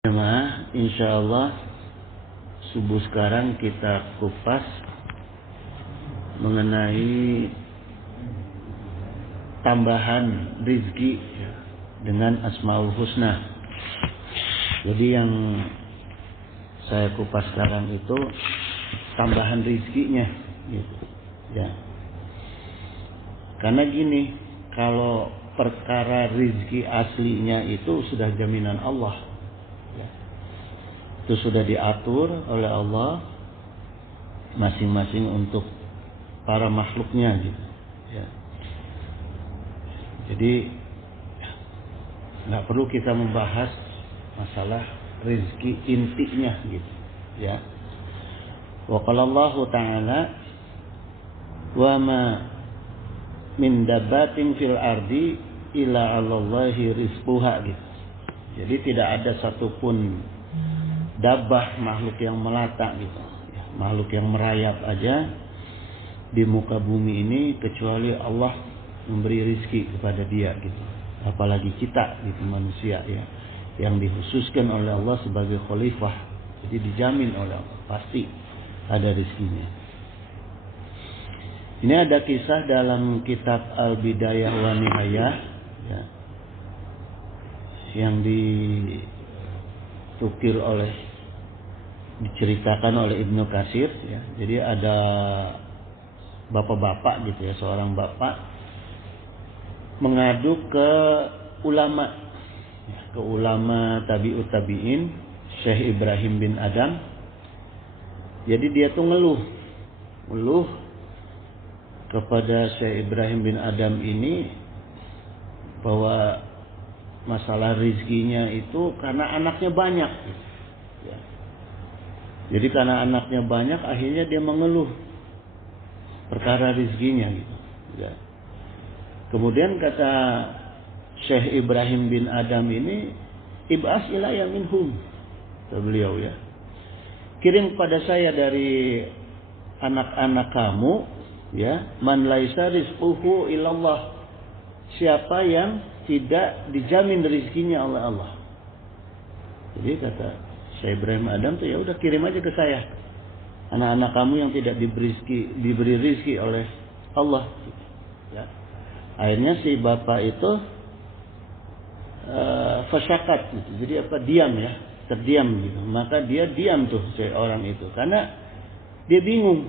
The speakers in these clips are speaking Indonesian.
Jemaah, insya Allah subuh sekarang kita kupas mengenai tambahan rizki dengan Asmaul Husna. Jadi yang saya kupas sekarang itu tambahan rizkinya, gitu. Ya. Karena gini, kalau perkara rizki aslinya itu sudah jaminan Allah. Itu sudah diatur oleh Allah masing-masing untuk para makhluknya gitu. Ya. Jadi nggak perlu kita membahas masalah rezeki intinya gitu. Ya. Wa qala Allah Ta'ala wa ma min dabbatin fil ardi illa 'alallahi rizquha gitu. Jadi tidak ada satupun dabah makhluk yang melata gitu, ya, makhluk yang merayap aja di muka bumi ini kecuali Allah memberi rizki kepada dia gitu. Apalagi kita gitu, manusia ya, yang dikhususkan oleh Allah sebagai khalifah, jadi dijamin oleh Allah pasti ada rizkinya. Ini ada kisah dalam kitab Al-Bidayah wa Nihayah ya, yang diceritakan oleh Ibnu Katsir ya. Jadi ada bapak-bapak gitu ya, seorang bapak mengadu ke ulama ya, ke ulama tabi'ut tabi'in, Syekh Ibrahim bin Adam. Jadi dia tuh ngeluh kepada Syekh Ibrahim bin Adam ini bahwa masalah rizkinya itu karena anaknya banyak gitu. Ya. Jadi karena anaknya banyak, akhirnya dia mengeluh perkara rizkinya gitu. Ya. Kemudian kata Syekh Ibrahim bin Adam ini, ibas ilayya minhum, kata beliau ya, kirim kepada saya dari anak-anak kamu ya, man laisa rizquhu illallah, siapa yang tidak dijamin rizkinya oleh Allah. Jadi kata Syekh Ibrahim Adam tuh, ya udah kirim aja ke saya anak-anak kamu yang tidak diberi rizki oleh Allah. Ya. Akhirnya si bapak itu fasyakat gitu. Jadi diam ya, terdiam gitu. Maka dia diam tuh si orang itu karena dia bingung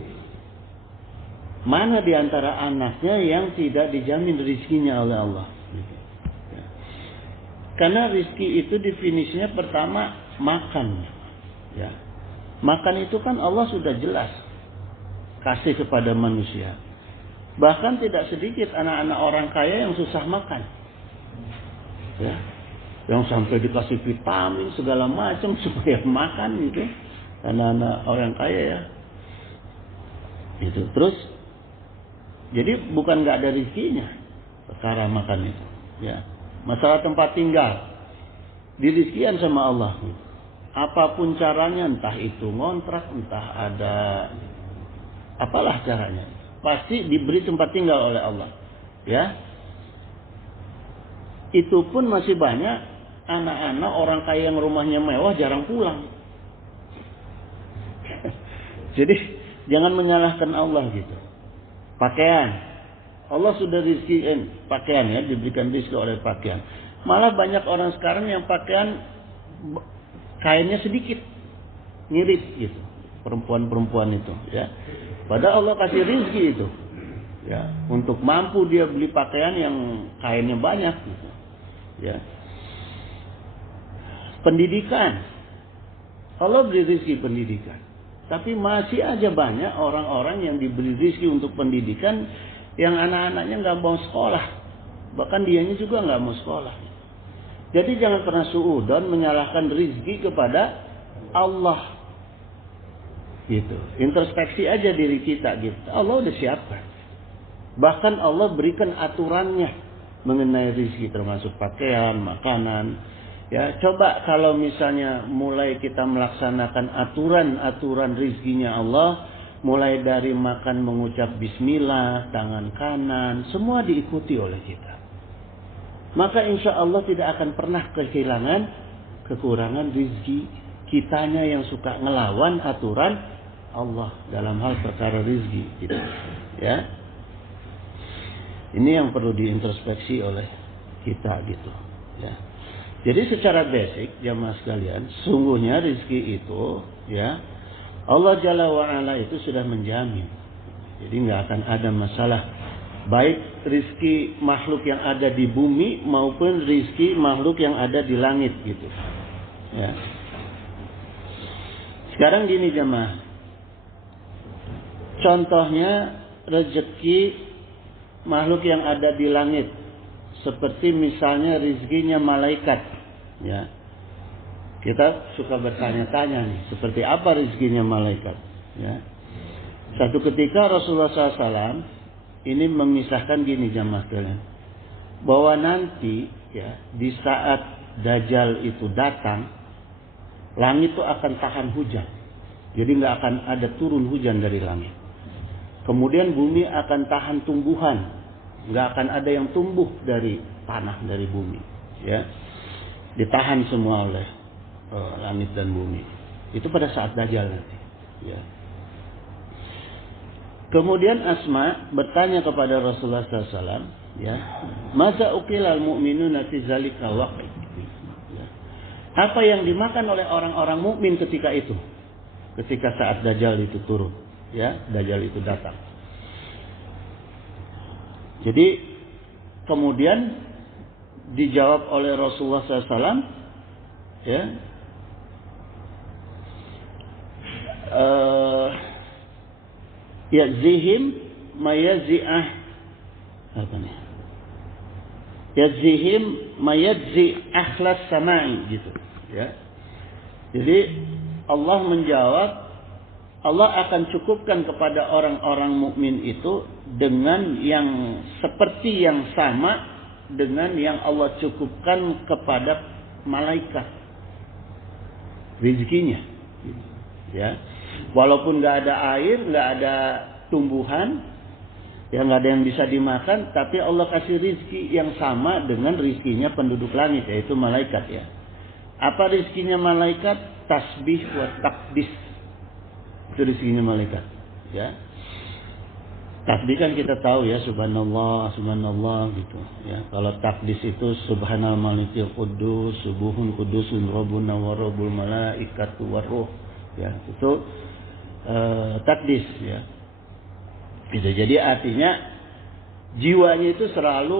mana di antara anaknya yang tidak dijamin rizkinya oleh Allah. Gitu. Ya. Karena rizki itu definisinya pertama makan, ya. Makan itu kan Allah sudah jelas kasih kepada manusia. Bahkan tidak sedikit anak-anak orang kaya yang susah makan, ya. Yang sampai dikasih vitamin segala macam supaya makan gitu. Anak-anak orang kaya ya. Itu terus. Jadi bukan nggak ada rezekinya perkara makan itu, ya. Masalah tempat tinggal dirizkian sama Allah. Apapun caranya, entah itu ngontrak, entah ada apalah caranya, pasti diberi tempat tinggal oleh Allah. Ya. Itu pun masih banyak anak-anak orang kaya yang rumahnya mewah jarang pulang. Jadi jangan menyalahkan Allah gitu. Pakaian, Allah sudah rizkikan pakaian ya, diberikan rizki oleh pakaian. Malah banyak orang sekarang yang pakaian kainnya sedikit, ngirit gitu, perempuan-perempuan itu ya. Padahal Allah kasih rizki itu ya, untuk mampu dia beli pakaian yang kainnya banyak gitu. Ya. Pendidikan, Allah beri rizki pendidikan, tapi masih aja banyak orang-orang yang diberi rizki untuk pendidikan yang anak-anaknya nggak mau sekolah, bahkan dianya juga nggak mau sekolah. Jadi jangan pernah suudzon menyalahkan rizki kepada Allah. Gitu. Introspeksi aja diri kita gitu. Allah udah siapkan. Bahkan Allah berikan aturannya mengenai rizki, termasuk pakaian, makanan. Ya, coba kalau misalnya mulai kita melaksanakan aturan-aturan rizkinya Allah, mulai dari makan mengucap bismillah, tangan kanan, semua diikuti oleh kita. Maka insya Allah tidak akan pernah kehilangan kekurangan rizki. Kitanya yang suka ngelawan aturan Allah dalam hal perkara rizki gitu. Ya. Ini yang perlu diintrospeksi oleh kita gitu. Ya. Jadi secara basic jamaah sekalian, sungguhnya rizki itu ya Allah Jalla wa'ala itu sudah menjamin. Jadi nggak akan ada masalah baik rizki makhluk yang ada di bumi maupun rizki makhluk yang ada di langit gitu. Ya. Sekarang gini jemaah, contohnya rezeki makhluk yang ada di langit, seperti misalnya rizkinya malaikat. Ya, kita suka bertanya-tanya nih, seperti apa rizkinya malaikat? Ya, satu ketika Rasulullah SAW ini mengisahkan gini jemaah sekalian, bahwa nanti ya di saat Dajjal itu datang, langit itu akan tahan hujan. Jadi nggak akan ada turun hujan dari langit. Kemudian bumi akan tahan tumbuhan. Nggak akan ada yang tumbuh dari tanah, dari bumi. Ya, ditahan semua oleh langit dan bumi. Itu pada saat Dajjal nanti. Ya. Kemudian Asma bertanya kepada Rasulullah SAW, ya, "Maza ukilal mu'minuna fi zalika waqt?" Ya. Apa yang dimakan oleh orang-orang mukmin ketika itu? Ketika saat Dajjal itu turun, ya, Dajjal itu datang. Jadi kemudian dijawab oleh Rasulullah SAW, ya, yazihim mayazi'ah apa nih? Yazihim mayadzi akhlas sama'i gitu, ya. Jadi Allah menjawab, Allah akan cukupkan kepada orang-orang mukmin itu dengan yang seperti yang sama dengan yang Allah cukupkan kepada malaikat rezekinya, ya. Walaupun nggak ada air, nggak ada tumbuhan, ya nggak ada yang bisa dimakan, tapi Allah kasih rizki yang sama dengan rizkinya penduduk langit, yaitu malaikat, ya. Apa rizkinya malaikat? Tasbih wa takdis. Itu rizkinya malaikat, ya. Tasbih kan kita tahu ya, subhanallah, subhanallah gitu, ya. Kalau takdis itu subhanal malikil quddus, subuhun qudusun rabbuna wa rabbul malaikatu waruh, ya. Itu takdis, ya. Gitu. Jadi artinya jiwanya itu selalu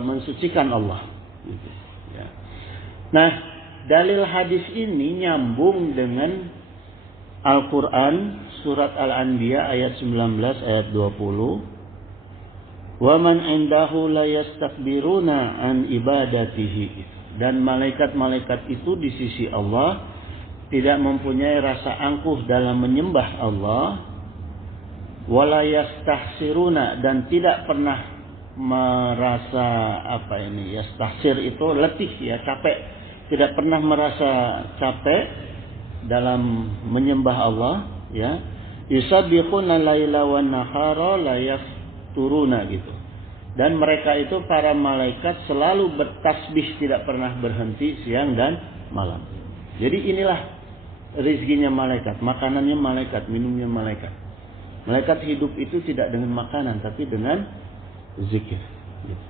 mensucikan Allah, gitu, ya. Nah, dalil hadis ini nyambung dengan Al-Quran surat Al-Anbiya ayat 19 ayat 20. Wa man indahu la yastakbiruna an ibadatihi. Dan malaikat-malaikat itu di sisi Allah tidak mempunyai rasa angkuh dalam menyembah Allah. Wa la yastahsiruna, dan tidak pernah merasa yastahsir itu letih, ya, capek. Tidak pernah merasa capek dalam menyembah Allah, ya. Yusabbihuna laila wan nahara la yafturuna gitu. Dan mereka itu para malaikat selalu bertasbih, tidak pernah berhenti siang dan malam. Jadi inilah rezekinya malaikat, makanannya malaikat, minumnya malaikat. Malaikat hidup itu tidak dengan makanan tapi dengan zikir, gitu,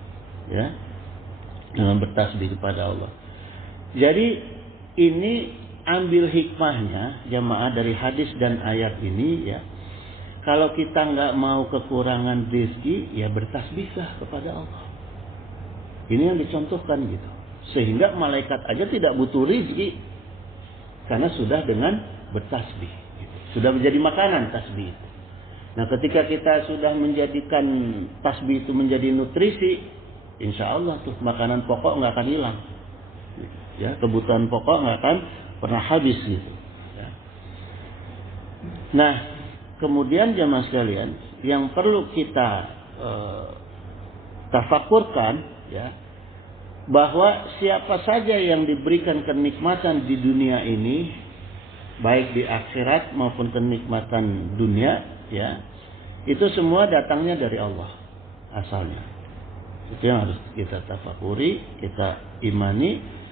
ya. Dengan bertasbih kepada Allah. Jadi ini ambil hikmahnya jamaah dari hadis dan ayat ini, ya. Kalau kita nggak mau kekurangan rezeki, ya bertasbihlah kepada Allah. Ini yang dicontohkan gitu. Sehingga malaikat aja tidak butuh rezeki karena sudah dengan bertasbih, gitu. Sudah menjadi makanan tasbih itu. Nah, ketika kita sudah menjadikan tasbih itu menjadi nutrisi, insya Allah tuh makanan pokok nggak akan hilang. Ya, kebutuhan pokok nggak akan pernah habis gitu, ya. Nah, kemudian jemaah sekalian, yang perlu kita tafakurkan, ya, bahwa siapa saja yang diberikan kenikmatan di dunia ini, baik di akhirat maupun kenikmatan dunia, ya, itu semua datangnya dari Allah asalnya. Itu yang harus kita tafakuri, kita imani.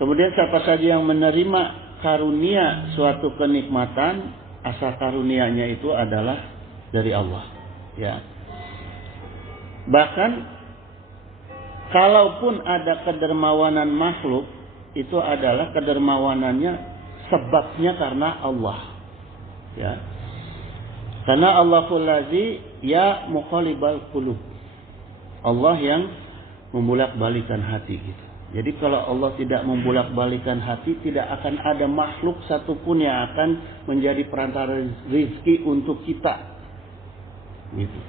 Kemudian siapa saja yang menerima karunia suatu kenikmatan, asal karunianya itu adalah dari Allah. Ya. Bahkan kalaupun ada kedermawanan makhluk, itu adalah kedermawanannya sebabnya karena Allah. Ya. Karena Allahul ladzi ya muqallibal qulub. Allah yang membulak-balikan hati gitu. Jadi kalau Allah tidak membulak-balikan hati, tidak akan ada makhluk satupun yang akan menjadi perantara rezeki untuk kita. Gitu.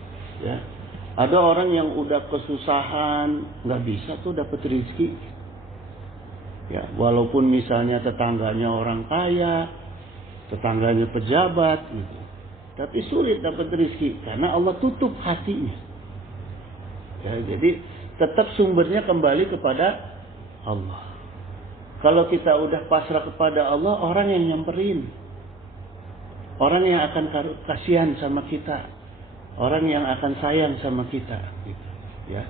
Ya. Ada orang yang udah kesusahan, nggak bisa tuh dapat rezeki. Ya, walaupun misalnya tetangganya orang kaya, tetangganya pejabat gitu. Tapi sulit dapat rezeki karena Allah tutup hatinya. Ya, jadi tetap sumbernya kembali kepada Allah. Kalau kita udah pasrah kepada Allah, orang yang nyamperin, orang yang akan kasihan sama kita, orang yang akan sayang sama kita. Gitu. Ya.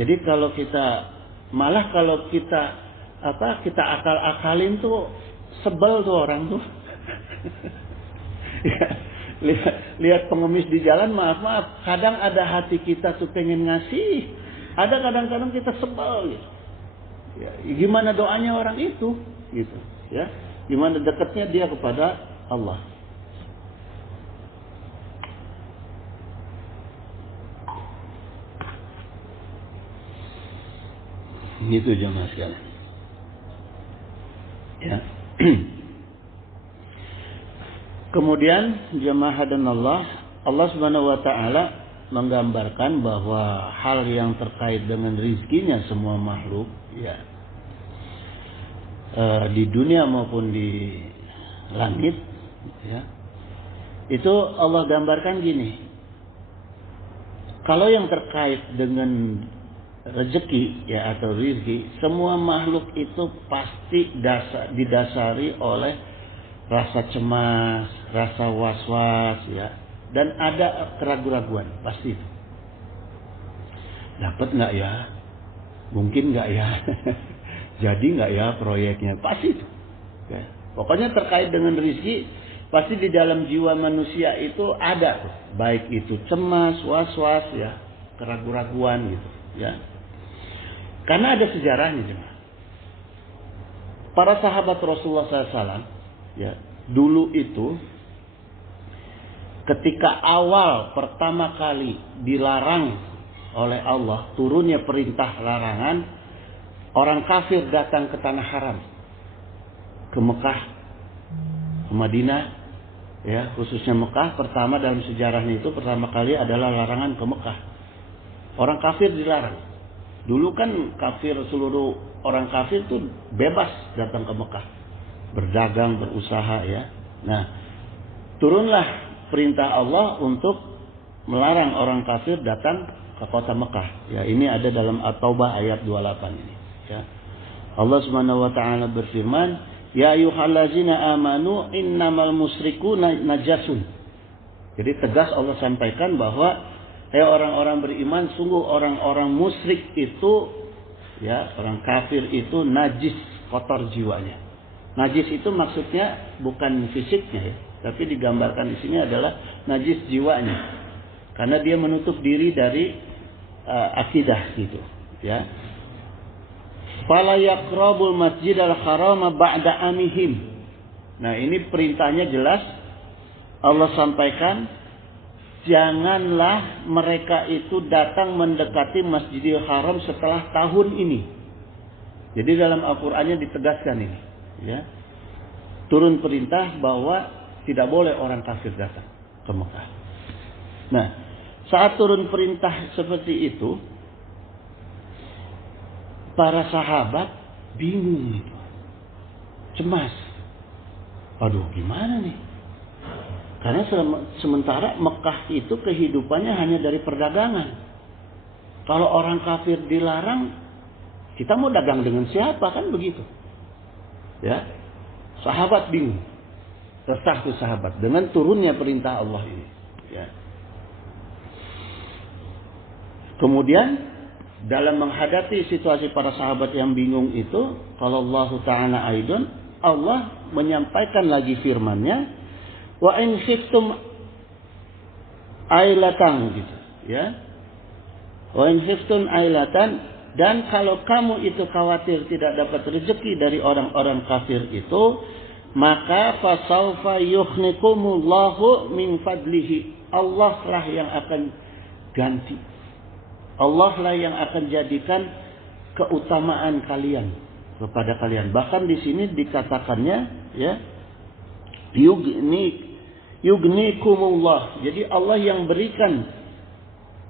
Jadi kalau kita kita akal-akalin tuh sebel tuh orang tuh. Ya. Lihat pengemis di jalan, maaf, kadang ada hati kita tuh pengen ngasih, ada kadang-kadang kita sebel gitu. Ya, gimana doanya orang itu gitu, ya. Gimana dekatnya dia kepada Allah. Gitu jemaah sekalian. Ya. Kemudian jemaah dan Allah Subhanahu wa taala menggambarkan bahwa hal yang terkait dengan rizkinya semua makhluk, ya, di dunia maupun di langit, ya, itu Allah gambarkan gini. Kalau yang terkait dengan rezeki, ya, atau rizki, semua makhluk itu pasti didasari oleh rasa cemas, rasa was-was, ya, dan ada keraguan-keraguan pasti itu. Dapat nggak ya? Mungkin nggak ya? Jadi nggak ya proyeknya? Pasti itu. Ya. Pokoknya terkait dengan rezeki, pasti di dalam jiwa manusia itu ada, baik itu cemas, was-was, ya, keraguan-keraguan gitu, ya. Karena ada sejarahnya, jemaah. Para sahabat Rasulullah SAW, ya, dulu itu ketika awal pertama kali dilarang oleh Allah, turunnya perintah larangan, orang kafir datang ke tanah haram, ke Mekah, ke Madinah, ya, khususnya Mekah. Pertama dalam sejarahnya itu pertama kali adalah larangan ke Mekah. Orang kafir dilarang. Dulu kan kafir, seluruh orang kafir itu bebas datang ke Mekah, berdagang, berusaha, ya. Nah, turunlah perintah Allah untuk melarang orang kafir datang ke kota Mekah. Ya, ini ada dalam At-Taubah ayat 28 ini, ya. Allah Subhanahu wa taala berfirman, "Ya ayyuhallazina amanu innamal musyrikuna najasun." Jadi tegas Allah sampaikan bahwa orang-orang beriman, sungguh orang-orang musyrik itu, ya, orang kafir itu najis, kotor jiwanya. Najis itu maksudnya bukan fisiknya, ya, tapi digambarkan di sini adalah najis jiwanya, karena dia menutup diri dari akidah gitu, ya. Fala yaqrabul masjidal harama ba'da amihim. Nah, ini perintahnya jelas Allah sampaikan, janganlah mereka itu datang mendekati Masjidil Haram setelah tahun ini. Jadi dalam Al-Qur'annya ditegaskan ini, ya. Turun perintah bahwa tidak boleh orang kafir datang ke Mekah. Nah, saat turun perintah seperti itu, para sahabat bingung itu, cemas. Aduh, gimana nih? Karena sementara Mekah itu kehidupannya hanya dari perdagangan. Kalau orang kafir dilarang, kita mau dagang dengan siapa, kan begitu? Ya, sahabat bingung, resah tuh sahabat dengan turunnya perintah Allah ini. Ya. Kemudian dalam menghadapi situasi para sahabat yang bingung itu, kalau Allah Ta'ala aidun, Allah menyampaikan lagi firman-Nya, wa in khiftum ailatan gitu, ya. Wa in khiftum ailatan, dan kalau kamu itu khawatir tidak dapat rezeki dari orang-orang kafir itu, maka fasaufa yukhnikumullahu min fadlihi. Allah lah yang akan ganti. Allah lah yang akan jadikan keutamaan kalian kepada kalian. Bahkan di sini dikatakannya, ya, yugnikumullah. Jadi Allah yang berikan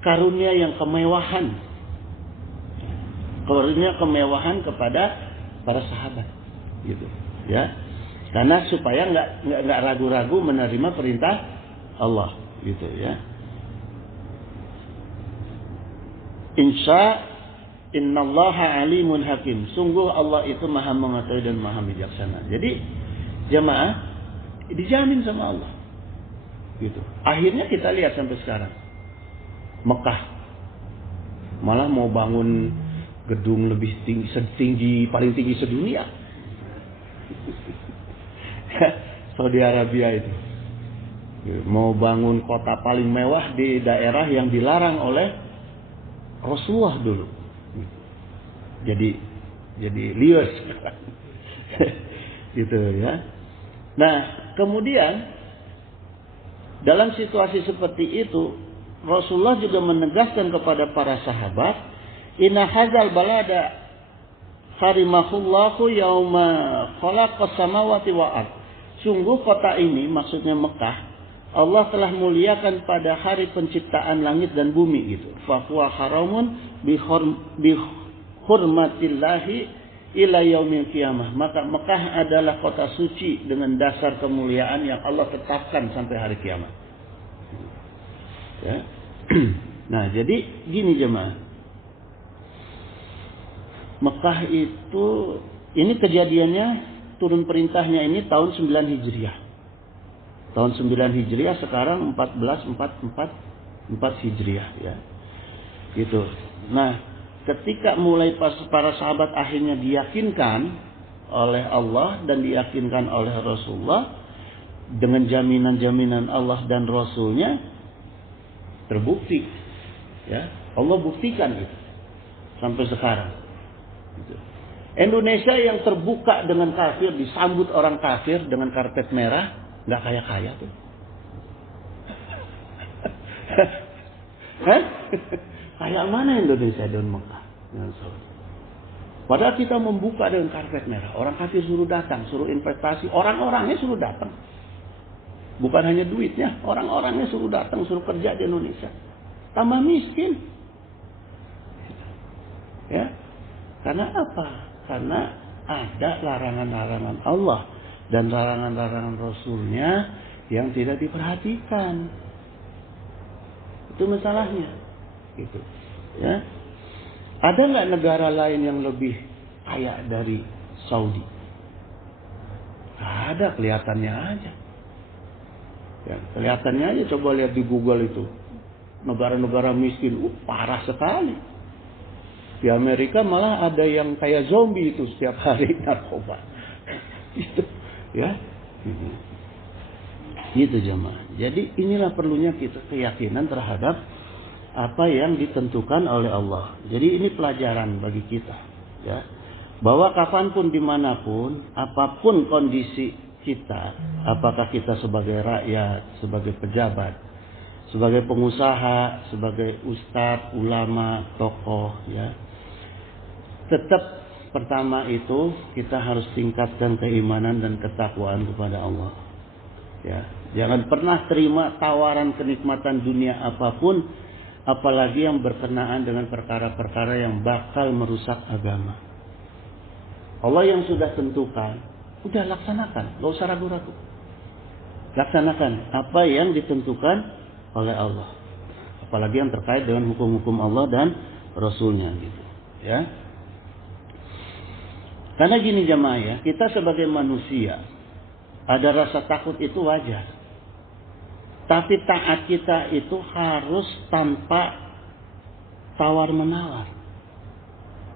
karunia yang kemewahan, karunia kemewahan kepada para sahabat, gitu, ya. Karena supaya nggak ragu-ragu menerima perintah Allah, gitu, ya. Innallaha alimun hakim. Sungguh Allah itu maha mengetahui dan maha bijaksana. Jadi jemaah dijamin sama Allah, gitu. Akhirnya kita lihat sampai sekarang Mekah malah mau bangun gedung lebih tinggi paling tinggi sedunia. Saudi Arabia itu mau bangun kota paling mewah di daerah yang dilarang oleh Rasulullah dulu. Jadi lius. Gitu, ya. Nah, kemudian dalam situasi seperti itu Rasulullah juga menegaskan kepada para sahabat, inna hadzal balada harimahullahu yauma khalaqas samawati wal ard. Sungguh kota ini, maksudnya Mekah, Allah telah muliakan pada hari penciptaan langit dan bumi, gitu. Fa huwa haramun bi hurmatillahi ila yaumil qiyamah. Maka Mekah adalah kota suci dengan dasar kemuliaan yang Allah tetapkan sampai hari kiamat. Ya. Nah, jadi gini jemaah. Mekah itu, ini kejadiannya, turun perintahnya ini tahun 9 Hijriah. Tahun 9 Hijriah, sekarang 1444 Hijriah, ya. Gitu. Nah, ketika mulai para sahabat akhirnya diyakinkan oleh Allah dan diyakinkan oleh Rasulullah dengan jaminan-jaminan Allah dan Rasulnya, terbukti, ya. Allah buktikan itu sampai sekarang. Gitu. Indonesia yang terbuka dengan kafir, disambut orang kafir dengan karpet merah, nggak kaya-kaya tuh. Kayak mana Indonesia dan Mekah dengan Saudi? Padahal kita membuka dengan karpet merah. Orang kafir suruh datang, suruh investasi. Orang-orangnya suruh datang. Bukan hanya duitnya, orang-orangnya suruh datang, suruh kerja di Indonesia. Tambah miskin. Ya. Karena apa? Karena ada larangan-larangan Allah dan larangan-larangan Rasulnya yang tidak diperhatikan. Itu masalahnya, gitu, ya. Ada nggak negara lain yang lebih kaya dari Saudi? Ada, kelihatannya aja. Ya, kelihatannya aja. Coba lihat di Google itu, negara-negara miskin, parah sekali. Di Amerika malah ada yang kayak zombie itu setiap hari narkoba. Itu. Ya, gitu jemaah. Jadi inilah perlunya kita keyakinan terhadap apa yang ditentukan oleh Allah. Jadi ini pelajaran bagi kita, ya, bahwa kapanpun dimanapun, apapun kondisi kita, apakah kita sebagai rakyat, sebagai pejabat, sebagai pengusaha, sebagai ustadz, ulama, tokoh, ya, tetap pertama itu kita harus tingkatkan keimanan dan ketakwaan kepada Allah. Ya, jangan pernah terima tawaran kenikmatan dunia apapun, apalagi yang berkenaan dengan perkara-perkara yang bakal merusak agama. Allah yang sudah tentukan, udah laksanakan, gak usah ragu-ragu. Laksanakan apa yang ditentukan oleh Allah, apalagi yang terkait dengan hukum-hukum Allah dan Rasulnya, gitu, ya. Karena gini jemaah, ya, kita sebagai manusia ada rasa takut itu wajar. Tapi taat kita itu harus tanpa tawar menawar.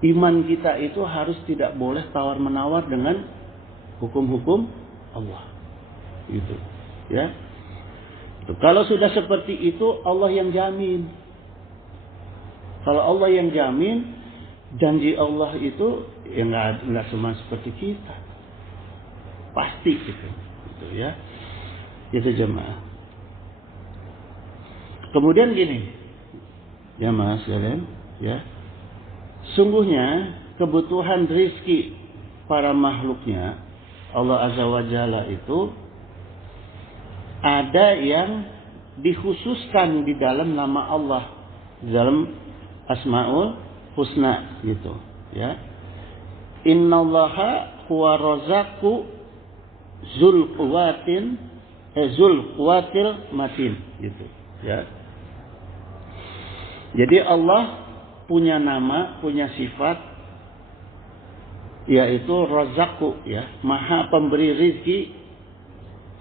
Iman kita itu harus tidak boleh tawar-menawar dengan hukum-hukum Allah. Gitu. Ya. Kalau sudah seperti itu, Allah yang jamin. Kalau Allah yang jamin, janji Allah itu ya nggak cuma seperti kita. Pasti gitu ya. Itu jemaah. Kemudian gini, ya mas sekalian, ya. Sungguhnya kebutuhan rizki para makhluknya Allah Azza wa Jalla itu ada yang dikhususkan di dalam nama Allah, dalam Asmaul Husna gitu, ya. Innallaha huwa razaqu zul quwatil matin gitu, ya. Jadi Allah punya nama, punya sifat, yaitu Razaqu, ya, Maha Pemberi rizki,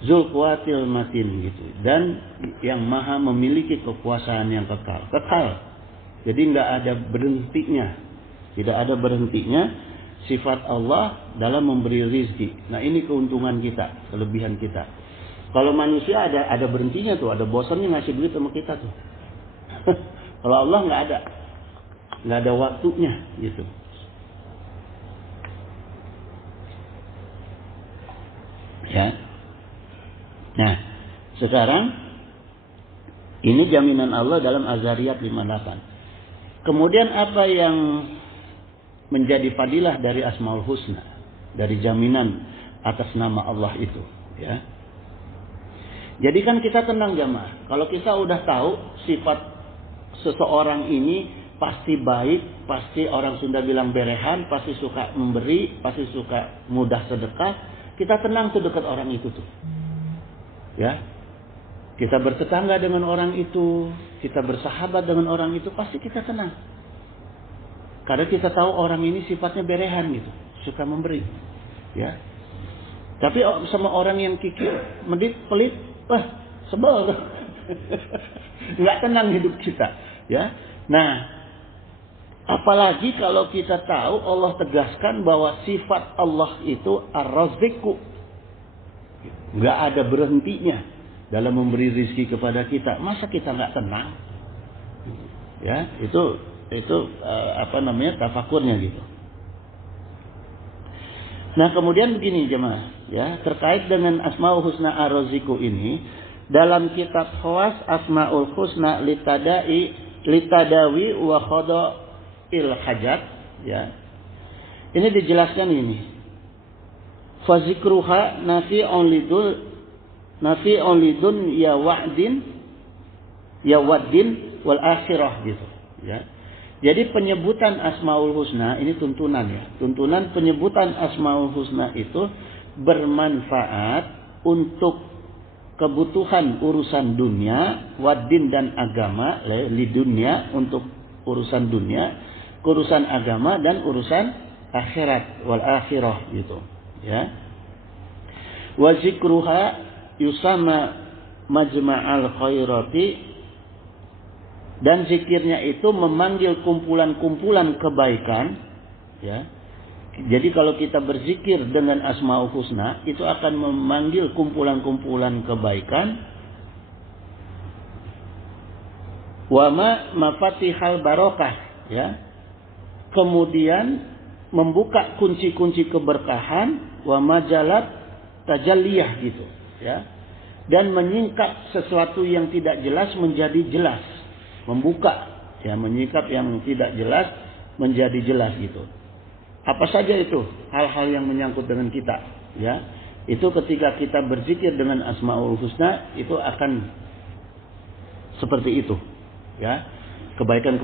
Zul Quwatil Matin gitu, dan yang Maha memiliki kekuasaan yang kekal. Jadi nggak ada berhentinya, tidak ada berhentinya sifat Allah dalam memberi rizki. Nah ini keuntungan kita, kelebihan kita. Kalau manusia ada berhentinya tuh, ada bosannya ngasih duit sama kita tuh. Kalau Allah nggak ada waktunya gitu. Ya. Nah, sekarang ini jaminan Allah dalam Az-Zariyat 58. Kemudian apa yang menjadi fadilah dari Asmaul Husna, dari jaminan atas nama Allah itu, ya. Jadi kan kita tenang jamaah. Kalau kita udah tahu sifat seseorang ini pasti baik, pasti orang Sunda bilang berehan, pasti suka memberi, pasti suka mudah sedekah, kita tenang tuh dekat orang itu tuh. Ya. Kita bertetangga dengan orang itu, kita bersahabat dengan orang itu, pasti kita tenang. Karena kita tahu orang ini sifatnya berehan gitu, suka memberi. Ya. Tapi sama orang yang kikir, medit, pelit, sebel. Nggak tenang hidup kita. Ya, nah, apalagi kalau kita tahu Allah tegaskan bahwa sifat Allah itu ar-raziqu, nggak ada berhentinya dalam memberi rizki kepada kita. Masa kita nggak tenang? Ya, itu tafakurnya gitu. Nah, kemudian begini jemaah, ya, terkait dengan Asmaul Husna ar-raziqu ini, dalam kitab Khawas Asmaul Husna litadawi wa khada'il hajat, ya. Ini dijelaskan ini. Fa zikruha nafi'un lidun ya waddin wal akhirah gitu, ya. Jadi penyebutan Asmaul Husna ini tuntunan, ya. Tuntunan penyebutan Asmaul Husna itu bermanfaat untuk kebutuhan urusan dunia, waddin dan agama, li dunia untuk urusan dunia, urusan agama dan urusan akhirat, wal akhirah gitu, ya. Wa zikruha yusama majma'al khairati, dan zikirnya itu memanggil kumpulan-kumpulan kebaikan, ya. Jadi kalau kita berzikir dengan Asmaul Husna, itu akan memanggil kumpulan-kumpulan kebaikan. Wa mafatihal barokah, ya. Kemudian membuka kunci-kunci keberkahan, wa majalat tajalliyah gitu, ya. Dan menyingkap sesuatu yang tidak jelas menjadi jelas. Membuka, ya, menyingkap yang tidak jelas menjadi jelas gitu. Apa saja itu hal-hal yang menyangkut dengan kita, ya. Itu ketika kita berzikir dengan Asmaul Husna itu akan seperti itu, ya. Kebaikan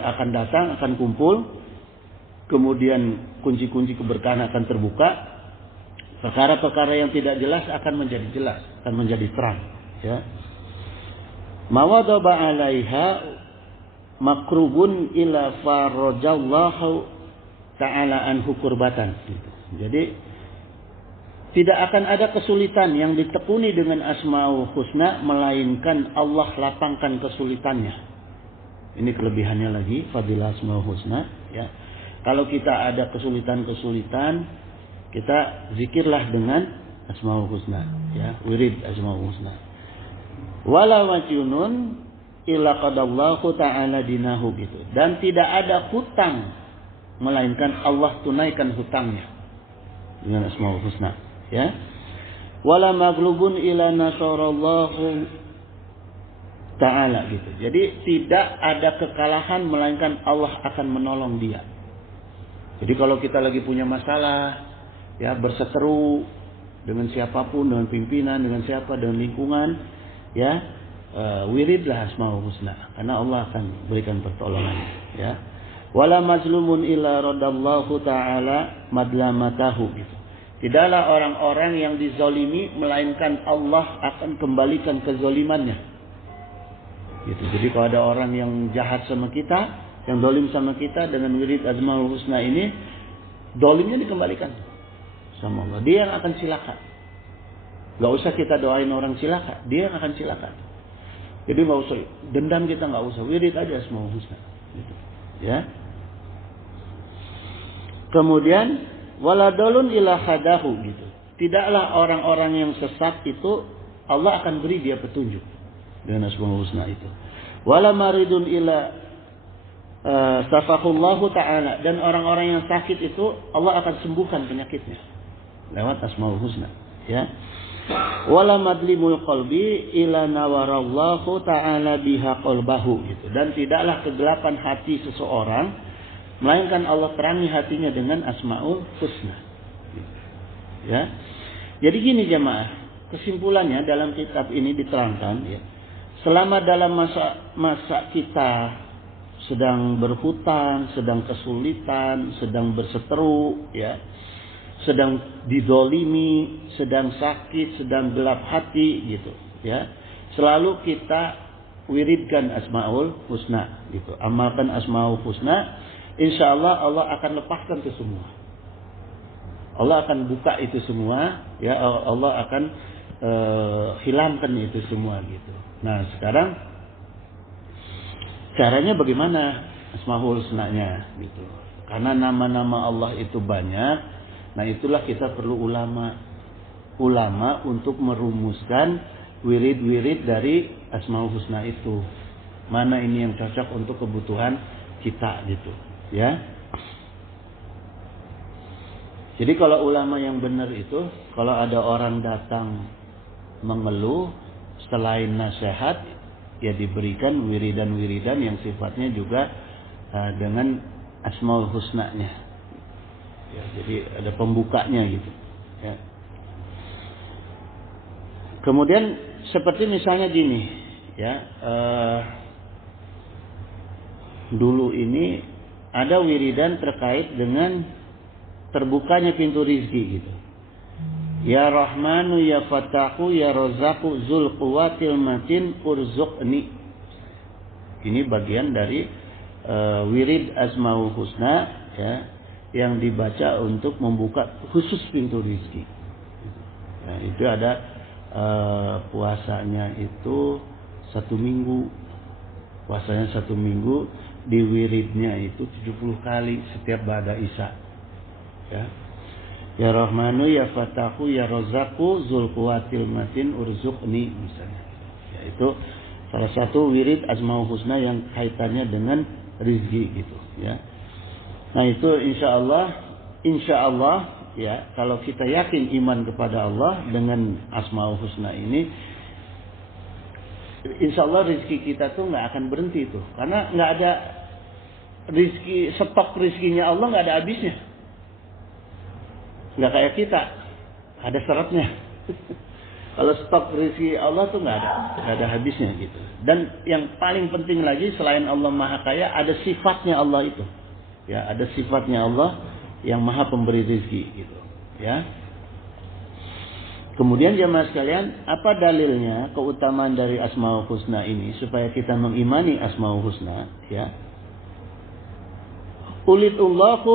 akan datang, akan kumpul, kemudian kunci-kunci keberkahan akan terbuka, perkara-perkara yang tidak jelas akan menjadi jelas, akan menjadi terang, ya. Mawadaba 'alaiha makrubun ila farajallahu ta'ala anhu kurbatan. Jadi tidak akan ada kesulitan yang ditekuni dengan Asmaul Husna melainkan Allah lapangkan kesulitannya. Ini kelebihannya lagi fadilah Asmaul Husna, ya. Kalau kita ada kesulitan-kesulitan, kita zikirlah dengan Asmaul Husna, ya, wirid Asmaul Husna. Wala majnun illa qadallahu ta'ala dinahu gitu. Dan tidak ada hutang melainkan Allah tunaikan hutangnya dengan Asmaul Husna, ya. Wala maghlubun illa nasarallahu ta'ala gitu. Jadi tidak ada kekalahan melainkan Allah akan menolong dia. Jadi kalau kita lagi punya masalah, ya, berseteru dengan siapapun, dengan pimpinan, dengan siapa, dengan lingkungan, ya, wiridlah Asmaul Husna, karena Allah akan berikan pertolongan, ya. Wala mazlumun illa radallahu ta'ala madlamatahu gitu. Tidaklah orang-orang yang dizalimi melainkan Allah akan kembalikan kezalimannya. Gitu. Jadi kalau ada orang yang jahat sama kita, yang dolim sama kita, dengan wirid Asmaul Husna ini, dolimnya dikembalikan sama Allah. Dia yang akan cilaka. Gak usah kita doain orang cilaka, dia yang akan cilaka. Jadi gak usah dendam, kita gak usah, wirid aja Asmaul Husna. Gitu. Ya. Kemudian waladolun ila khadahu gitu. Tidaklah orang-orang yang sesat itu Allah akan beri dia petunjuk dengan Asmaul Husna itu. Wala maridun ila safahullahu ta'ala, dan orang-orang yang sakit itu Allah akan sembuhkan penyakitnya lewat Asmaul Husna, ya. Wala madlimul qalbi ila nawarallahu ta'ala biha qalbahu gitu. Dan tidaklah kegelapan hati seseorang melainkan Allah terangi hatinya dengan Asmaul Husna, ya. Jadi gini jemaah, kesimpulannya dalam kitab ini diterangkan, ya, selama dalam masa kita sedang berhutang, sedang kesulitan, sedang berseteru, ya, sedang didolimi, sedang sakit, sedang gelap hati, gitu, ya, selalu kita wiridkan Asmaul Husna, gitu, amalkan Asmaul Husna. Insya Allah Allah akan lepaskan itu semua. Allah akan buka itu semua, ya, Allah akan hilangkan itu semua, gitu. Nah sekarang caranya bagaimana Asmaul Husna-nya gitu. Karena nama-nama Allah itu banyak. Nah itulah kita perlu ulama untuk merumuskan wirid-wirid dari Asmaul Husna itu. Mana ini yang cocok untuk kebutuhan kita gitu, ya. Jadi kalau ulama yang benar itu, kalau ada orang datang mengeluh, selain nasihat, ya diberikan wiridan-wiridan yang sifatnya juga dengan Asmaul Husna-nya. Ya, jadi ada pembukanya gitu. Ya. Kemudian seperti misalnya gini, ya, dulu ini ada wiridan terkait dengan terbukanya pintu rizki gitu. Ya Rahmanu ya Fatahu ya Razaku Zul Quwatil Matin Urzuqni. Ini bagian dari wirid Asmaul Husna, ya, yang dibaca untuk membuka khusus pintu rizki. Nah, itu ada puasanya itu 1 minggu. Puasanya 1 minggu, di wiridnya itu 70 kali setiap ba'da Isya. Ya. Ya Rahmanu ya Fatahu ya Razaku Zul Quwatil Matin Urzuqni misalnya. Ya, itu salah satu wirid Asmaul Husna yang kaitannya dengan rizki gitu, ya. Nah itu insya Allah ya, kalau kita yakin iman kepada Allah dengan Asmaul Husna ini, insya Allah rizki kita tuh nggak akan berhenti tuh, karena nggak ada rizki, stok rizkinya Allah nggak ada habisnya. Nggak kayak kita, ada syaratnya. Kalau stok rezeki Allah tuh nggak ada habisnya gitu. Dan yang paling penting lagi, selain Allah Maha Kaya, ada sifatnya Allah itu. Ya, ada sifatnya Allah yang Maha Pemberi rezeki gitu. Ya. Kemudian jemaah sekalian, apa dalilnya keutamaan dari Asmaul Husna ini supaya kita mengimani Asmaul Husna? Ya. Ulidullahu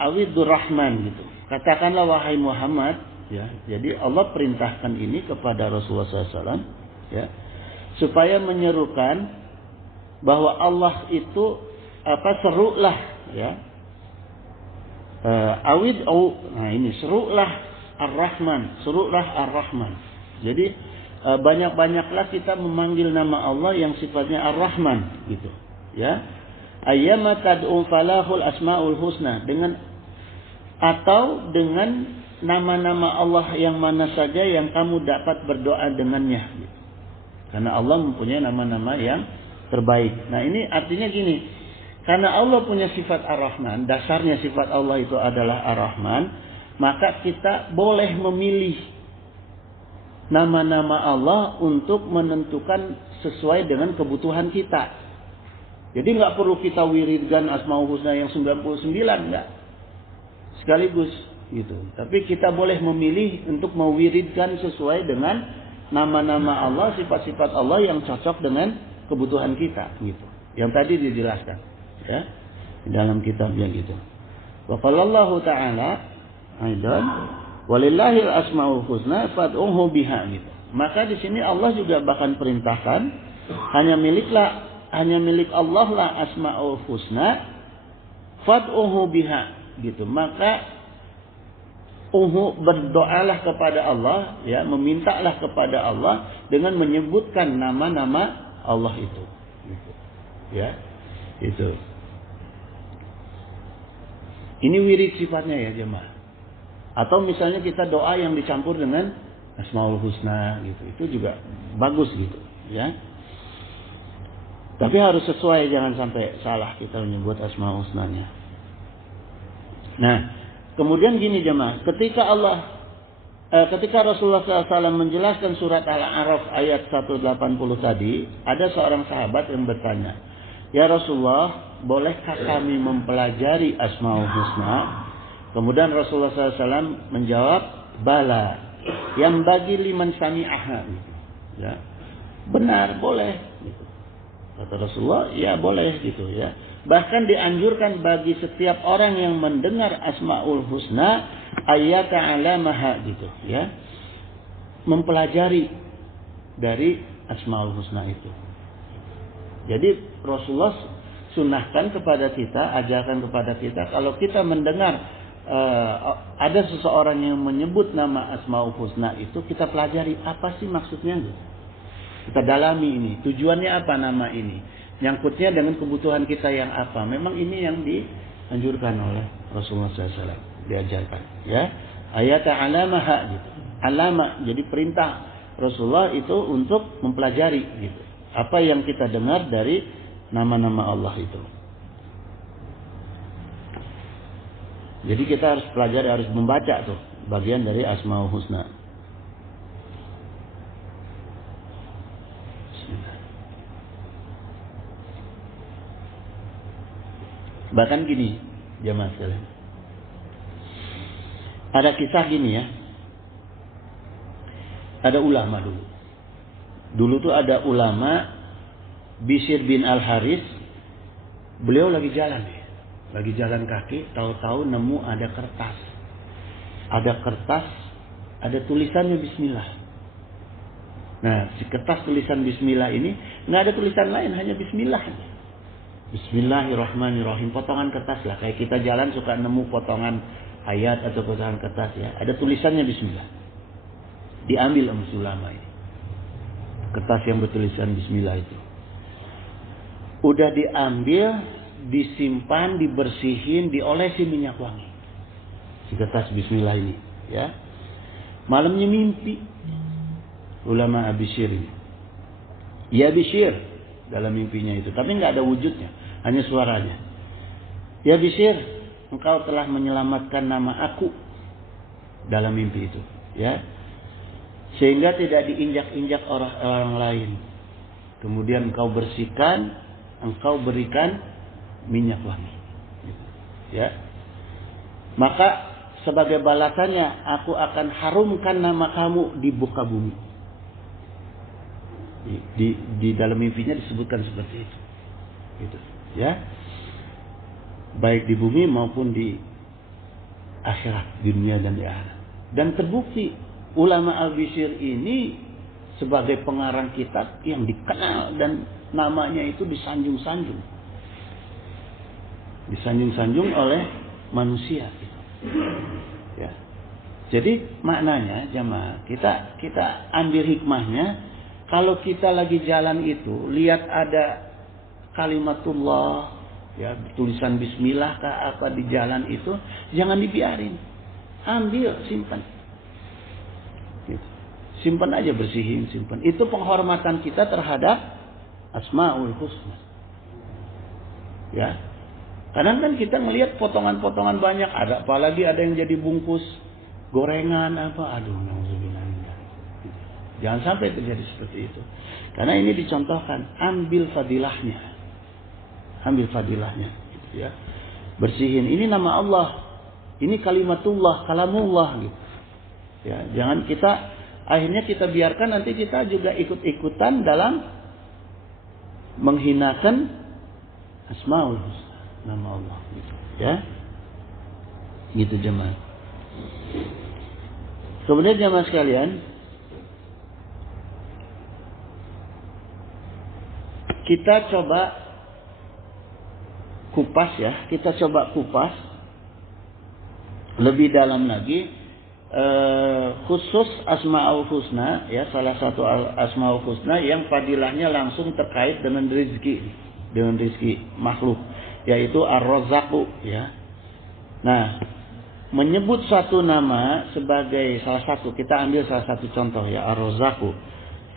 awidur Rahman gitu. Katakanlah wahai Muhammad, ya. Jadi Allah perintahkan ini kepada Rasulullah SAW, ya, supaya menyerukan bahwa Allah itu serulah, ya, Awid au, nah ini serulah Ar-Rahman, serulah Ar-Rahman. Jadi banyak-banyaklah kita memanggil nama Allah yang sifatnya Ar-Rahman gitu, ya. Ayyama tad'u falahul asmaul husna, dengan atau dengan nama-nama Allah yang mana saja yang kamu dapat berdoa dengannya gitu. Karena Allah mempunyai nama-nama yang terbaik. Nah, ini artinya gini, karena Allah punya sifat Ar-Rahman, dasarnya sifat Allah itu adalah Ar-Rahman, maka kita boleh memilih nama-nama Allah untuk menentukan sesuai dengan kebutuhan kita. Jadi nggak perlu kita wiridkan Asmaul Husna yang 99, enggak. Sekaligus gitu. Tapi kita boleh memilih untuk mewiridkan sesuai dengan nama-nama Allah, sifat-sifat Allah yang cocok dengan kebutuhan kita gitu. Yang tadi dijelaskan, ya, di dalam kitabnya gitu. Wa qallallahu ta'ala aidan walillahil asmaul husna fad'uhu biha gitu. Maka di sini Allah juga bahkan perintahkan hanya milik Allah lah asmaul husna fad'uhu biha gitu. Maka berdoalah kepada Allah, ya, memintalah kepada Allah dengan menyebutkan nama-nama Allah itu gitu. Ya, itu. Ini wirid sifatnya ya jemaah. Atau misalnya kita doa yang dicampur dengan Asmaul Husna gitu, itu juga bagus gitu, ya. Tapi harus sesuai, jangan sampai salah kita menyebut Asmaul Husnanya. Nah, kemudian gini jemaah, ketika Rasulullah SAW menjelaskan surat Al-A'raf ayat 180 tadi, ada seorang sahabat yang bertanya, "Ya Rasulullah, bolehkah kami mempelajari Asmaul Husna?" Kemudian Rasulullah SAW menjawab, "Bala, yang bagi liman sami'aha." Ya, benar, boleh. Gitu. Kata Rasulullah, ya boleh gitu ya. Bahkan dianjurkan bagi setiap orang yang mendengar Asmaul Husna ayat alamaha gitu ya, mempelajari dari Asmaul Husna itu. Jadi Rasulullah sunahkan kepada kita, ajarkan kepada kita, kalau kita mendengar ada seseorang yang menyebut nama Asmaul Husna itu, kita pelajari apa sih maksudnya gitu. Kita dalami ini, tujuannya apa nama ini, nyangkutnya dengan kebutuhan kita yang apa. Memang ini yang dianjurkan oleh Rasulullah SAW, diajarkan ya. Ayat alamaha gitu. Alama, jadi perintah Rasulullah itu untuk mempelajari gitu. Apa yang kita dengar dari nama-nama Allah itu. Jadi kita harus pelajari, harus membaca tuh bagian dari Asmaul Husna. Bahkan gini, jemaah sekalian. Ada kisah gini ya. Ada ulama dulu. Dulu tuh ada ulama Bishr bin Al-Haris. Beliau lagi jalan ya. Lagi jalan kaki, tahu-tahu nemu ada kertas. Ada kertas, ada tulisannya Bismillah. Nah, si kertas tulisan Bismillah ini nggak ada tulisan lain, hanya Bismillah. Bismillahirrahmanirrahim. Potongan kertas lah, kayak kita jalan suka nemu potongan ayat atau potongan kertas ya. Ada tulisannya Bismillah. Diambil sama ulama ini. Kertas yang bertulisan Bismillah itu. Udah diambil, disimpan, dibersihin, diolesi minyak wangi. Si kertas Bismillah ini, ya. Malamnya mimpi ulama Bishr ini. Ya Bishr dalam mimpinya itu, tapi nggak ada wujudnya, hanya suaranya. Ya Bishr, engkau telah menyelamatkan nama aku dalam mimpi itu, ya. Sehingga tidak diinjak-injak orang lain. Kemudian engkau bersihkan, engkau berikan minyak wangi, ya. Maka sebagai balasannya aku akan harumkan nama kamu di muka bumi. Di dalam mimpinya disebutkan seperti itu, gitu, ya. Baik di bumi maupun di akhirat, di dunia dan di akhirat. Dan terbukti ulama Al-Bishr ini sebagai pengarang kitab yang dikenal dan namanya itu disanjung-sanjung oleh manusia gitu. Ya. Jadi maknanya jamaah, kita ambil hikmahnya, kalau kita lagi jalan itu lihat ada kalimatullah, ya tulisan bismillah kah apa di jalan itu, jangan dibiarin, ambil simpan, gitu. Simpan aja, bersihin, simpan. Itu penghormatan kita terhadap Asmaul Husna. Ya, kadang kan kita melihat potongan-potongan banyak, ada apalagi ada yang jadi bungkus gorengan apa, aduh, nauzubillah. Jangan sampai terjadi seperti itu. Karena ini dicontohkan, ambil fadilahnya. Ambil fadilahnya, gitu ya. Bersihin, ini nama Allah. Ini kalimatullah, kalamullah gitu. Ya, jangan akhirnya kita biarkan nanti kita juga ikut-ikutan dalam menghinakan Asmaul Husna, nama Allah gitu, ya. Gitu jemaah. Kemudian jemaah sekalian, kita coba kupas lebih dalam lagi, khusus Asmaul Husna, ya, salah satu Asmaul Husna yang fadilahnya langsung terkait dengan rezeki makhluk, yaitu Ar-Razzaqu, ya. Nah, menyebut satu nama sebagai salah satu, kita ambil salah satu contoh, ya, Ar-Razzaqu.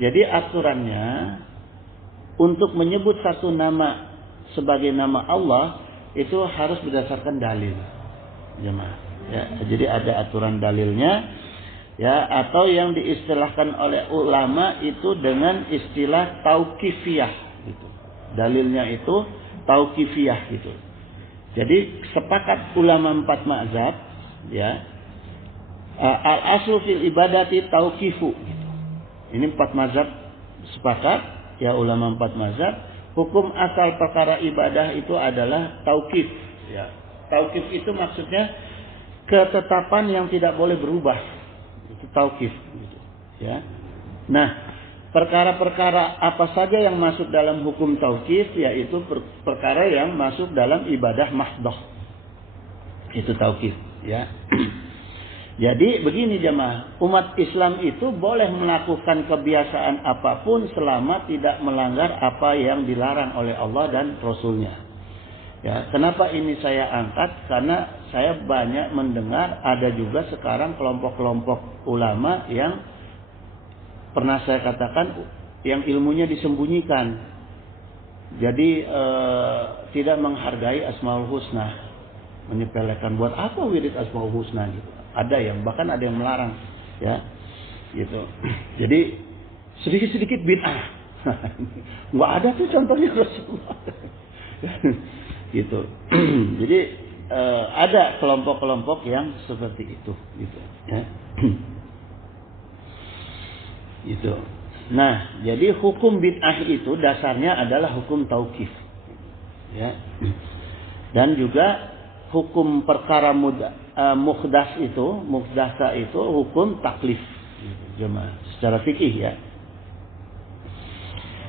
Jadi aturannya untuk menyebut satu nama sebagai nama Allah itu harus berdasarkan dalil, jemaah. Ya, jadi ada aturan dalilnya, ya, atau yang diistilahkan oleh ulama itu dengan istilah tauqifiyah, gitu. Dalilnya itu tauqifiyah, gitu. Jadi sepakat ulama 4 mazhab, ya, al aslu fil ibadati tauqifu, gitu. Ini 4 mazhab sepakat, ya, ulama 4 mazhab, hukum asal perkara ibadah itu adalah tauqif, ya. Tauqif itu maksudnya ketetapan yang tidak boleh berubah, itu tauqif, gitu, ya. Nah, perkara-perkara apa saja yang masuk dalam hukum tauqif, yaitu perkara yang masuk dalam ibadah mahdoh, itu tauqif, ya. Jadi begini jemaah, umat Islam itu boleh melakukan kebiasaan apapun selama tidak melanggar apa yang dilarang oleh Allah dan Rasulnya. Ya, kenapa ini saya angkat? Karena saya banyak mendengar ada juga sekarang kelompok-kelompok ulama yang pernah saya katakan yang ilmunya disembunyikan. Jadi tidak menghargai Asmaul Husna, menyepelekan, buat apa wirid Asmaul Husna gitu. Ada yang bahkan ada yang melarang, ya, gitu. Jadi sedikit-sedikit bid'ah. Nggak ada tuh contohnya Rasulullah. Gitu. Jadi ada kelompok-kelompok yang seperti itu, gitu, ya. Gitu. Nah, jadi hukum bid'ah itu dasarnya adalah hukum tauqif, ya. Dan juga hukum perkara muhdasa itu hukum taklif, jemaah, secara fikih, ya.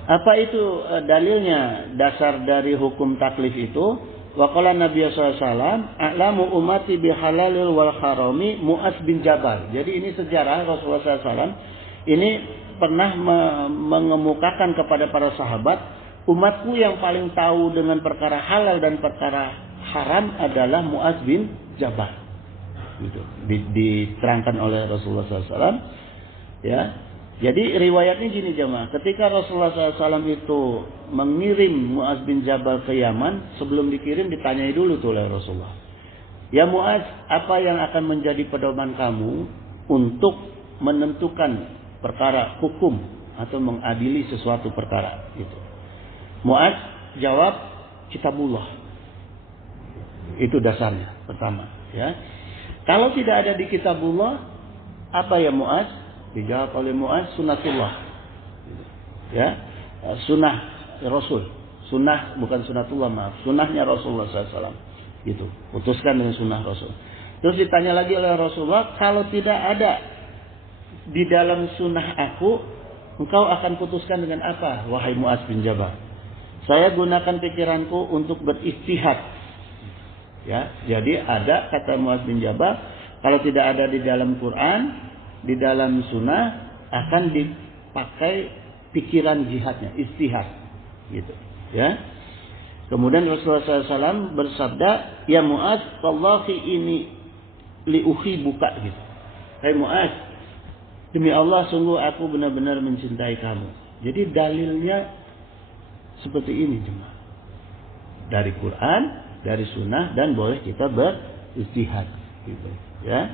Apa itu dalilnya, dasar dari hukum taklif itu? Wa qala Nabi sallallahu alaihi wasallam, a'lamu ummati bihalalil wal harami Mu'adz bin Jabal. Jadi ini sejarah Rasulullah SAW ini pernah mengemukakan kepada para sahabat, umatku yang paling tahu dengan perkara halal dan perkara haram adalah Mu'adz bin Jabal. Gitu. Diterangkan oleh Rasulullah SAW, ya. Jadi riwayatnya gini jemaah, ketika Rasulullah SAW itu mengirim Mu'adz bin Jabal ke Yaman, sebelum dikirim ditanyai dulu tuh oleh Rasulullah, ya Mu'adz, apa yang akan menjadi pedoman kamu untuk menentukan perkara hukum atau mengadili sesuatu perkara? Gitu. Mu'adz jawab, kitabullah. Itu dasarnya pertama, ya. Kalau tidak ada di kitabullah, apa ya Mu'adz? Dijawab oleh Mu'adz, sunatullah, ya, sunnah Rasul, sunnah bukan sunatullah, maaf, sunnahnya Rasulullah SAW, gitu, putuskan dengan sunnah Rasul. Terus ditanya lagi oleh Rasulullah, kalau tidak ada di dalam sunnah aku, engkau akan putuskan dengan apa, wahai Mu'adz bin Jabal? Saya gunakan pikiranku untuk berijtihad. Ya, jadi ada kata Muaz bin Jabal, kalau tidak ada di dalam Quran, di dalam Sunnah akan dipakai pikiran jihadnya, istihad, gitu. Ya. Kemudian Rasulullah SAW bersabda, ya Muaz, wallahi ini liuhi buka gitu. Hai Muaz, demi Allah sungguh aku benar-benar mencintai kamu. Jadi dalilnya seperti ini jemaah. Dari Quran, dari Sunnah, dan boleh kita beristihad gitu. Ya.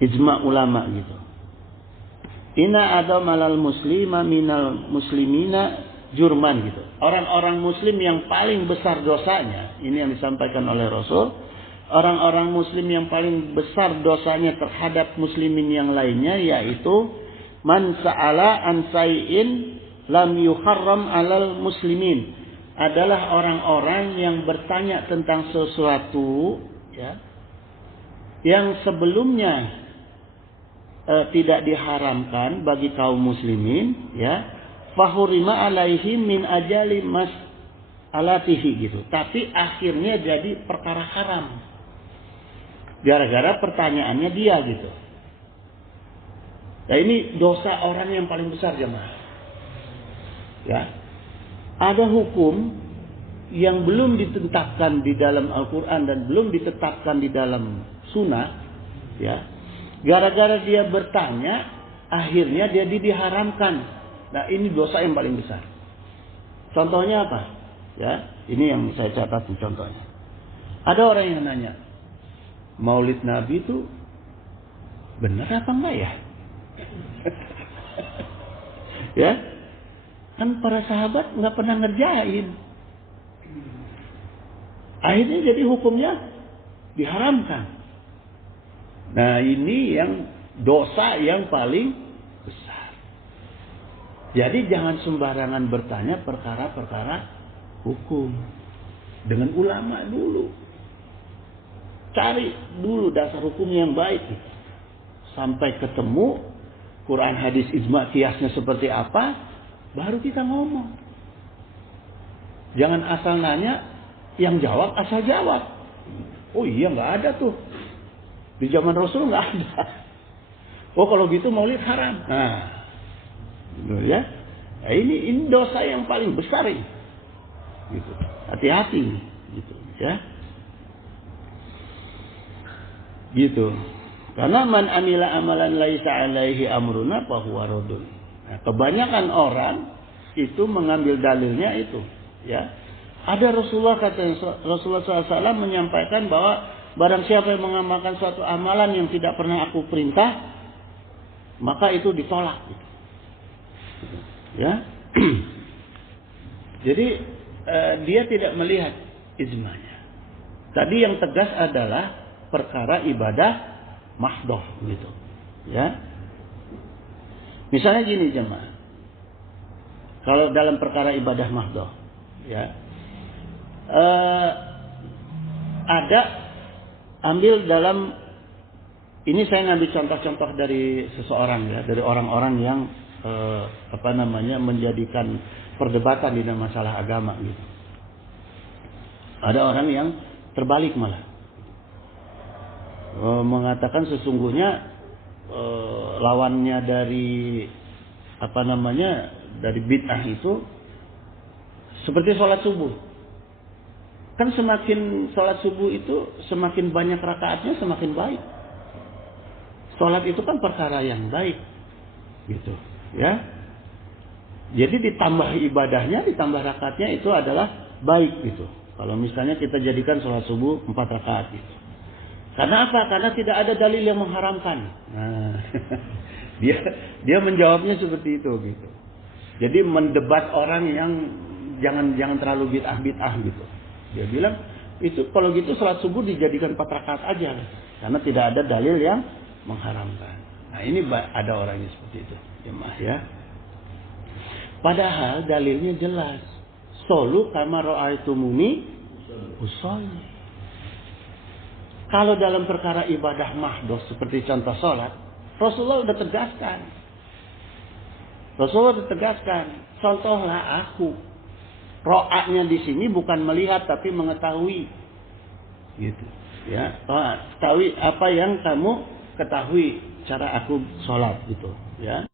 Ijma' ulama gitu. Inna adamalal muslima minal muslimina jurman gitu. Orang-orang muslim yang paling besar dosanya, ini yang disampaikan oleh Rasul, orang-orang muslim yang paling besar dosanya terhadap muslimin yang lainnya yaitu man sa'ala an say'in lam yuharram alal muslimin, adalah orang-orang yang bertanya tentang sesuatu ya yang sebelumnya tidak diharamkan bagi kaum muslimin, ya, fahurima alaihim min ajali mas alatihi gitu. Tapi akhirnya jadi perkara haram gara-gara pertanyaannya dia gitu. Nah ini dosa orang yang paling besar jemaah. Ya, ada hukum yang belum ditetapkan di dalam Al-Quran dan belum ditetapkan di dalam Sunnah, ya. Gara-gara dia bertanya, akhirnya dia diharamkan. Nah ini dosa yang paling besar. Contohnya apa? Ya, ini yang saya catat contohnya. Ada orang yang nanya, Maulid Nabi itu benar apa enggak ya? Ya, kan para sahabat nggak pernah ngerjain. Akhirnya jadi hukumnya diharamkan. Nah ini yang dosa yang paling besar. Jadi jangan sembarangan bertanya perkara-perkara hukum. Dengan ulama dulu. Cari dulu dasar hukum yang baik. Sampai ketemu Quran, hadis, ijma, kiasnya seperti apa, baru kita ngomong. Jangan asal nanya, yang jawab asal jawab. Oh iya nggak ada tuh. Di zaman Rasul nggak ada. Oh kalau gitu maulid haram. Nah, ya. Nah, ini dosa yang paling besar ini. Gitu. Hati-hati, gitu, ya. Gitu. Karena man amila amalan laisa alaihi amruna fahuwa raddun. Nah, kebanyakan orang itu mengambil dalilnya itu, ya. Ada Rasulullah SAW menyampaikan bahwa barang siapa yang mengamalkan suatu amalan yang tidak pernah aku perintah, maka itu ditolak. Ya, jadi dia tidak melihat ijmanya. Tadi yang tegas adalah perkara ibadah mahdoh, gitu. Ya, misalnya gini jemaah, kalau dalam perkara ibadah mahdoh, ya, ada ambil dalam ini saya ngambil contoh-contoh dari seseorang ya, dari orang-orang yang menjadikan perdebatan di dalam masalah agama gitu. Ada orang yang terbalik malah mengatakan sesungguhnya lawannya dari dari bid'ah itu seperti sholat subuh. Kan semakin sholat subuh itu semakin banyak rakaatnya semakin baik. Sholat itu kan perkara yang baik, gitu, ya. Jadi ditambah ibadahnya, ditambah rakaatnya itu adalah baik, gitu. Kalau misalnya kita jadikan sholat subuh 4 rakaat, gitu. Karena apa? Karena tidak ada dalil yang mengharamkan. Nah, dia menjawabnya seperti itu, gitu. Jadi mendebat orang yang jangan terlalu bid'ah gitu. Dia bilang itu kalau gitu sholat subuh dijadikan 4 rakaat aja, karena tidak ada dalil yang mengharamkan. Nah ini ada orangnya seperti itu, jemaah ya. Padahal dalilnya jelas. Sholu kama ra'aitumuni usolli. Kalau dalam perkara ibadah mahdoh seperti contoh sholat, Rasulullah sudah tegaskan. Contohlah aku. Ro'aknya di sini bukan melihat tapi mengetahui. gitu ya. Ketahui apa yang kamu ketahui cara aku sholat gitu ya.